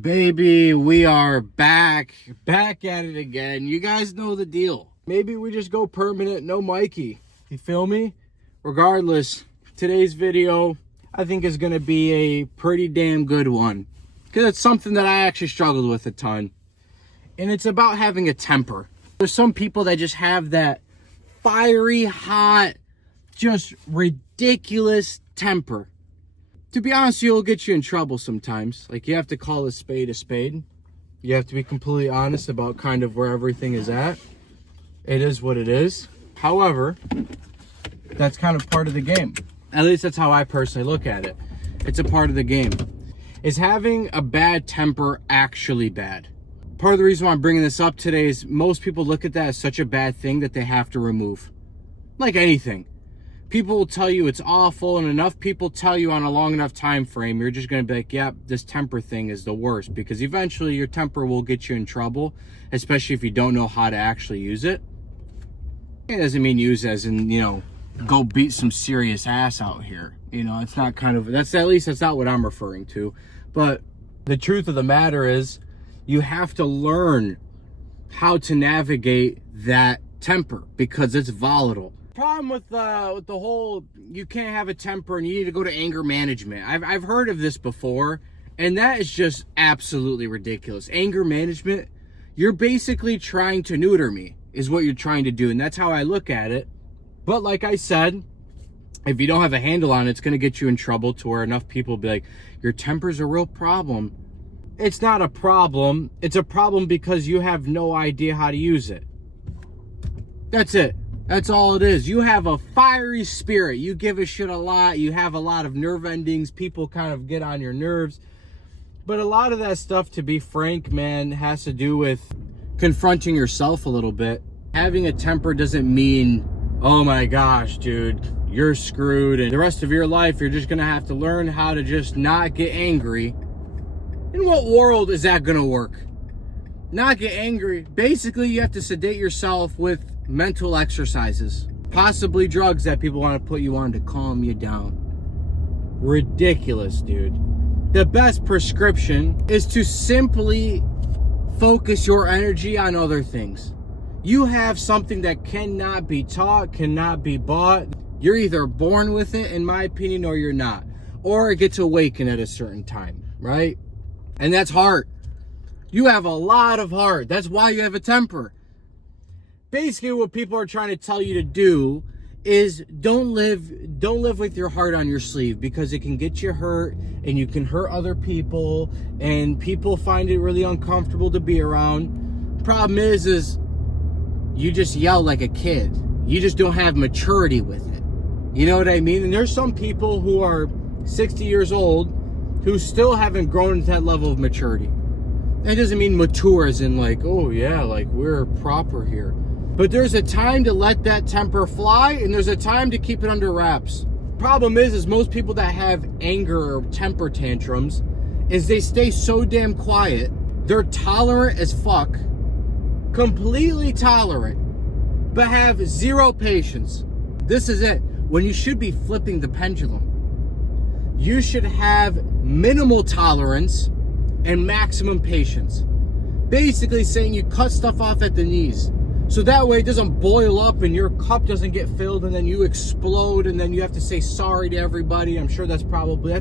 Baby, we are back at it again. You guys know the deal. Maybe we just go permanent, no Mikey. You feel me? Regardless, today's video, I think is going to be a pretty damn good one. Because it's something that I actually struggled with a ton. And it's about having a temper. There's some people that just have that fiery, hot, just ridiculous temper. To be honest, it'll get you in trouble sometimes. Like, you have to call a spade a spade. You have to be completely honest about kind of where everything is at. It is what it is. However, that's kind of part of the game. At least that's how I personally look at it. It's a part of the game. Is having a bad temper actually bad? Part of the reason why I'm bringing this up today is most people look at that as such a bad thing that they have to remove. Like anything. People will tell you it's awful, and enough people tell you on a long enough time frame, you're just going to be like, yep, this temper thing is the worst, because eventually your temper will get you in trouble, especially if you don't know how to actually use it. It doesn't mean use as in, go beat some serious ass out here. It's not that's not what I'm referring to. But the truth of the matter is, you have to learn how to navigate that temper because it's volatile. Problem with the whole you can't have a temper and you need to go to anger management. I've heard of this before, and that is just absolutely ridiculous. Anger management, you're basically trying to neuter me, is what you're trying to do, and that's how I look at it. But like I said, if you don't have a handle on it, it's going to get you in trouble to where enough people will be like, your temper's a real problem. It's not a problem. It's a problem because you have no idea how to use it. That's it. That's all it is. You have a fiery spirit. You give a shit a lot. You have a lot of nerve endings. People kind of get on your nerves. But a lot of that stuff, to be frank, man, has to do with confronting yourself a little bit. Having a temper doesn't mean, oh my gosh, dude, you're screwed. And the rest of your life, you're just going to have to learn how to just not get angry. In what world is that going to work? Not get angry. Basically, you have to sedate yourself with mental exercises, possibly drugs that people want to put you on to calm you down. Ridiculous, dude. The best prescription is to simply focus your energy on other things. You have something that cannot be taught, cannot be bought. You're either born with it, in my opinion, or you're not. Or it gets awakened at a certain time, right? And that's heart. You have a lot of heart. That's why you have a temper. Basically, what people are trying to tell you to do is don't live with your heart on your sleeve, because it can get you hurt and you can hurt other people and people find it really uncomfortable to be around. Problem is you just yell like a kid. You just don't have maturity with it. You know what I mean? And there's some people who are 60 years old who still haven't grown to that level of maturity. That doesn't mean mature as in like, oh yeah, like we're proper here. But there's a time to let that temper fly, and there's a time to keep it under wraps. Problem is most people that have anger or temper tantrums is they stay so damn quiet. They're tolerant as fuck, completely tolerant, but have zero patience. This is it. When you should be flipping the pendulum, you should have minimal tolerance and maximum patience. Basically saying you cut stuff off at the knees. So that way it doesn't boil up and your cup doesn't get filled and then you explode and then you have to say sorry to everybody. I'm sure that's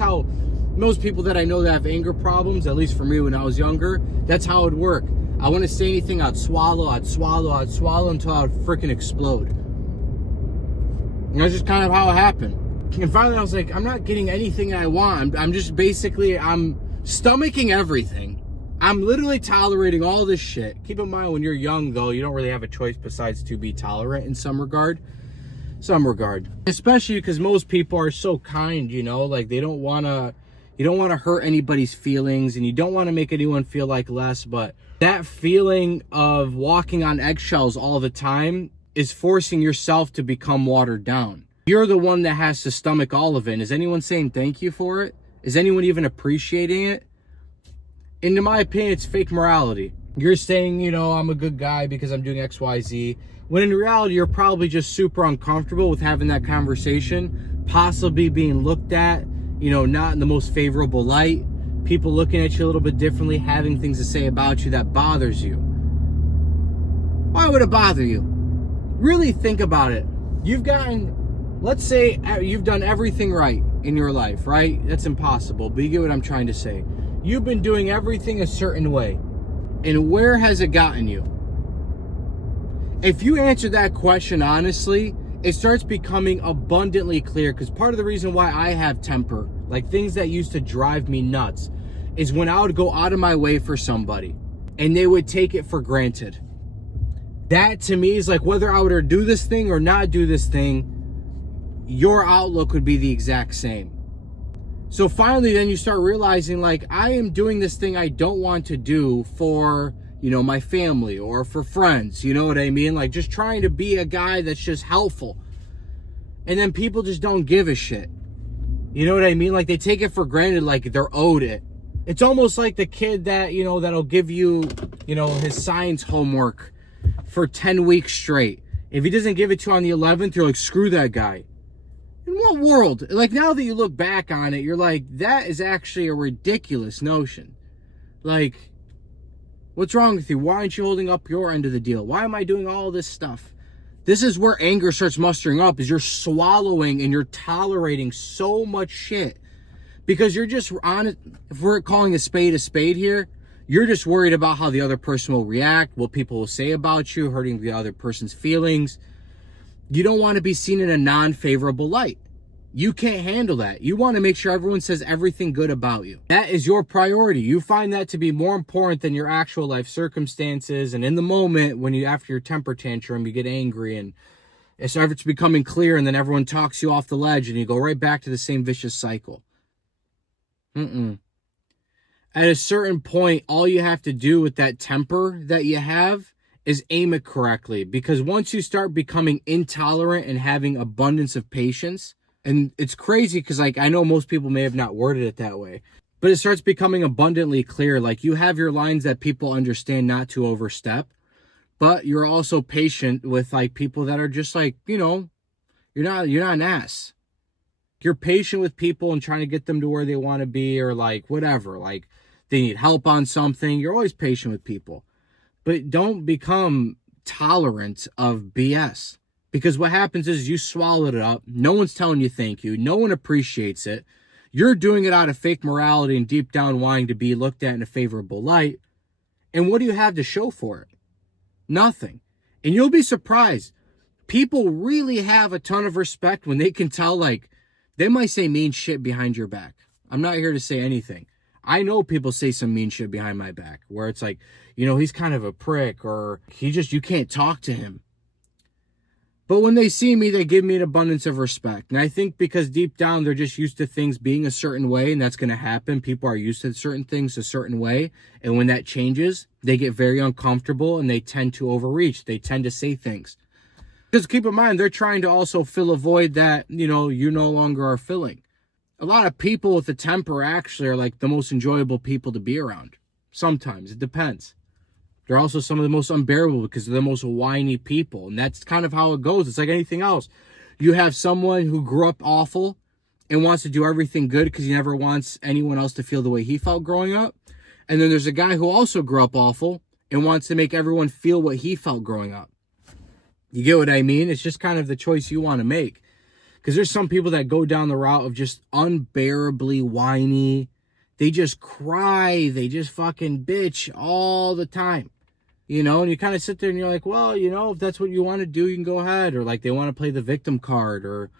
how most people that I know that have anger problems, at least for me when I was younger, that's how it would work. I wouldn't say anything, I'd swallow until I would freaking explode. And that's just kind of how it happened. And finally I was like, I'm not getting anything I want. I'm just basically, I'm stomaching everything. I'm literally tolerating all this shit. Keep in mind, when you're young, though, you don't really have a choice besides to be tolerant in some regard. Especially because most people are so kind, like you don't want to hurt anybody's feelings, and you don't want to make anyone feel like less. But that feeling of walking on eggshells all the time is forcing yourself to become watered down. You're the one that has to stomach all of it. And is anyone saying thank you for it? Is anyone even appreciating it? And in my opinion, it's fake morality. You're saying, I'm a good guy because I'm doing X, Y, Z. When in reality, you're probably just super uncomfortable with having that conversation, possibly being looked at, not in the most favorable light, people looking at you a little bit differently, having things to say about you that bothers you. Why would it bother you? Really think about it. Let's say you've done everything right in your life, right? That's impossible, but you get what I'm trying to say. You've been doing everything a certain way. And where has it gotten you? If you answer that question honestly, it starts becoming abundantly clear, because part of the reason why I have temper, like things that used to drive me nuts, is when I would go out of my way for somebody and they would take it for granted. That to me is like, whether I would do this thing or not do this thing, your outlook would be the exact same. So finally, then you start realizing, like, I am doing this thing I don't want to do for, my family or for friends. You know what I mean? Like, just trying to be a guy that's just helpful. And then people just don't give a shit. You know what I mean? Like, they take it for granted, like they're owed it. It's almost like the kid that, that'll give you, his science homework for 10 weeks straight. If he doesn't give it to you on the 11th, you're like, screw that guy. In what world? Like, now that you look back on it, you're like, that is actually a ridiculous notion. Like, what's wrong with you? Why aren't you holding up your end of the deal? Why am I doing all this stuff? This is where anger starts mustering up, is you're swallowing and you're tolerating so much shit. Because you're just on it. If we're calling a spade here, you're just worried about how the other person will react, what people will say about you, hurting the other person's feelings. You don't want to be seen in a non-favorable light. You can't handle that. You want to make sure everyone says everything good about you. That is your priority. You find that to be more important than your actual life circumstances. And in the moment, after your temper tantrum, you get angry and it starts becoming clear, and then everyone talks you off the ledge and you go right back to the same vicious cycle. At a certain point, all you have to do with that temper that you have is aim it correctly. Because once you start becoming intolerant and having abundance of patience, and it's crazy because, like, I know most people may have not worded it that way, but it starts becoming abundantly clear. Like, you have your lines that people understand not to overstep, but you're also patient with, like, people that are just like, you're not an ass. You're patient with people and trying to get them to where they want to be, or like whatever, like they need help on something. You're always patient with people, but don't become tolerant of BS, because what happens is you swallowed it up. No one's telling you thank you. No one appreciates it. You're doing it out of fake morality and deep down wanting to be looked at in a favorable light. And what do you have to show for it? Nothing. And you'll be surprised. People really have a ton of respect when they can tell, like, they might say mean shit behind your back. I'm not here to say anything. I know people say some mean shit behind my back where it's like, he's kind of a prick, or you can't talk to him. But when they see me, they give me an abundance of respect. And I think because deep down, they're just used to things being a certain way, and that's going to happen. People are used to certain things a certain way. And when that changes, they get very uncomfortable and they tend to overreach. They tend to say things. Because keep in mind, they're trying to also fill a void that, you no longer are filling. A lot of people with a temper actually are like the most enjoyable people to be around. Sometimes. It depends. They're also some of the most unbearable because they're the most whiny people. And that's kind of how it goes. It's like anything else. You have someone who grew up awful and wants to do everything good because he never wants anyone else to feel the way he felt growing up. And then there's a guy who also grew up awful and wants to make everyone feel what he felt growing up. You get what I mean? It's just kind of the choice you want to make. Because there's some people that go down the route of just unbearably whiny. They just cry. They just fucking bitch all the time. And you kind of sit there and you're like, well, if that's what you want to do, you can go ahead. Or like they want to play the victim card, or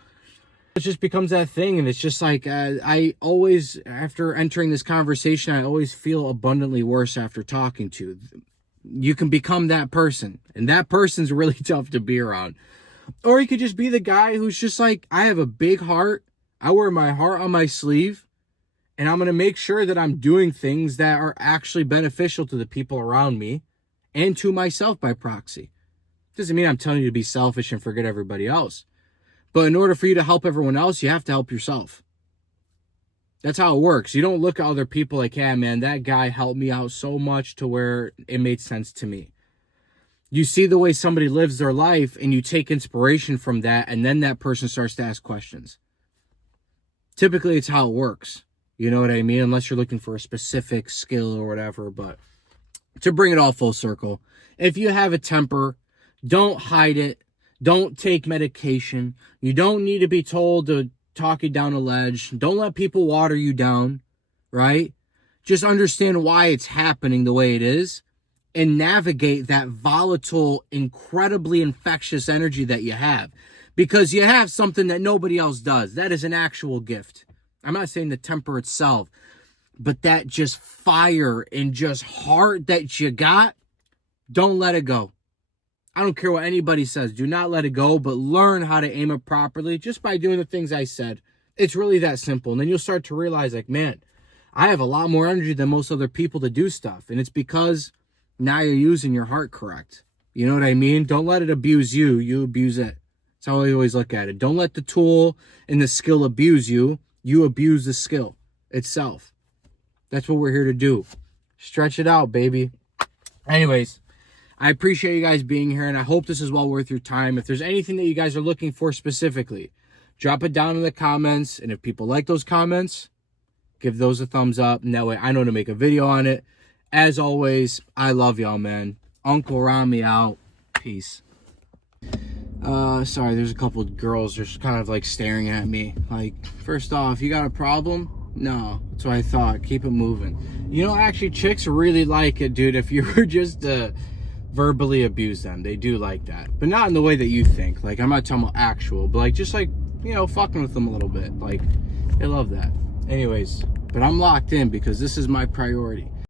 it just becomes that thing. And it's just like, I always, after entering this conversation, I always feel abundantly worse after talking to. You can become that person, and that person's really tough to be around. Or you could just be the guy who's just like, I have a big heart. I wear my heart on my sleeve, and I'm going to make sure that I'm doing things that are actually beneficial to the people around me and to myself by proxy. Doesn't mean I'm telling you to be selfish and forget everybody else. But in order for you to help everyone else, you have to help yourself. That's how it works. You don't look at other people like, yeah, man, that guy helped me out so much to where it made sense to me. You see the way somebody lives their life and you take inspiration from that, and then that person starts to ask questions. Typically, it's how it works. You know what I mean? Unless you're looking for a specific skill or whatever. But to bring it all full circle, if you have a temper, don't hide it. Don't take medication. You don't need to be told to talk you down a ledge. Don't let people water you down, right? Just understand why it's happening the way it is and navigate that volatile, incredibly infectious energy that you have. Because you have something that nobody else does. That is an actual gift. I'm not saying the temper itself, but that just fire and just heart that you got, don't let it go. I don't care what anybody says. Do not let it go, but learn how to aim it properly just by doing the things I said. It's really that simple. And then you'll start to realize, like, man, I have a lot more energy than most other people to do stuff. And it's because now you're using your heart correct. You know what I mean? Don't let it abuse you. You abuse it. That's how I always look at it. Don't let the tool and the skill abuse you. You abuse the skill itself. That's what we're here to do. Stretch it out, baby. Anyways, I appreciate you guys being here, and I hope this is well worth your time. If there's anything that you guys are looking for specifically, drop it down in the comments. And if people like those comments, give those a thumbs up. And that way I know to make a video on it. As always, I love y'all, man. Uncle Rami out. Peace. Sorry, there's a couple of girls just kind of like staring at me. Like, first off, you got a problem? No, that's what I thought. Keep it moving. You know, actually, chicks really like it, dude. If you were just verbally abuse them, they do like that, but not in the way that you think. Like, I'm not talking about actual, but like just like, you know, fucking with them a little bit. Like, they love that. Anyways, but I'm locked in because this is my priority.